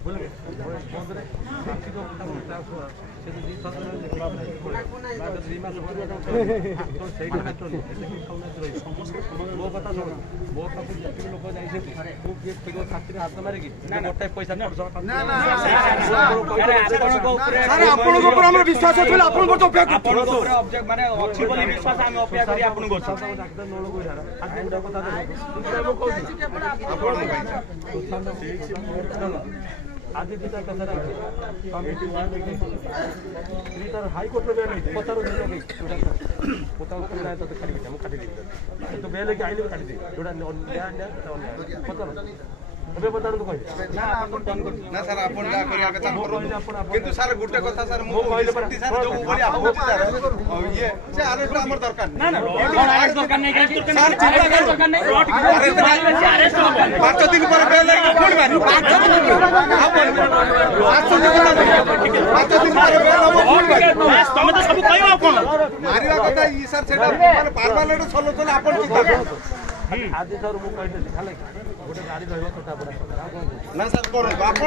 हाथ मारिकी गोटे पैसा विश्वास आज दिता कसा हाईकोर्ट पचार तो बेले कि आइले काटी जोड़ा पचार ଏବେ ପଚାରନ୍ତୁ କହିଲେ ନା ସାର୍ ଆପଣ ଯାହା କରିବା କଥା କିନ୍ତୁ ସାର୍ ଗୋଟେ କଥା ସାର୍ ମୁଁ କହିଲେ ସାର୍ ଯୋଉ ଭଳି ଆପଣ ସାର୍ ଇଏ ସେ ଆରେଷ୍ଟ ଆମର ଦରକାର ନା ନା ଆରେଷ୍ଟ ଦରକାର ନାହିଁ ସାର୍ ଦରକାର ନାହିଁ ଆରେଷ୍ଟ ହବ 5 ଦିନ ପରେ ବେଲ ଲାଗି ପୁଣି ମାରି 5 ଦିନ ପରେ ବେଲ ହବ ପୁଣି ମାରି ତମେ ତ ସବୁ କହିବ ଆଉ କୋନ ମାରିବା କଥା ଇ ସାର୍ ସେଟା ମାନେ ପାର୍ମାନେଣ୍ଟ ସଲ୍ୟୁସନ ଆପଣ ଚିନ୍ତା आज सर मुझे गोटे गाड़ी रहा ना सर करो आप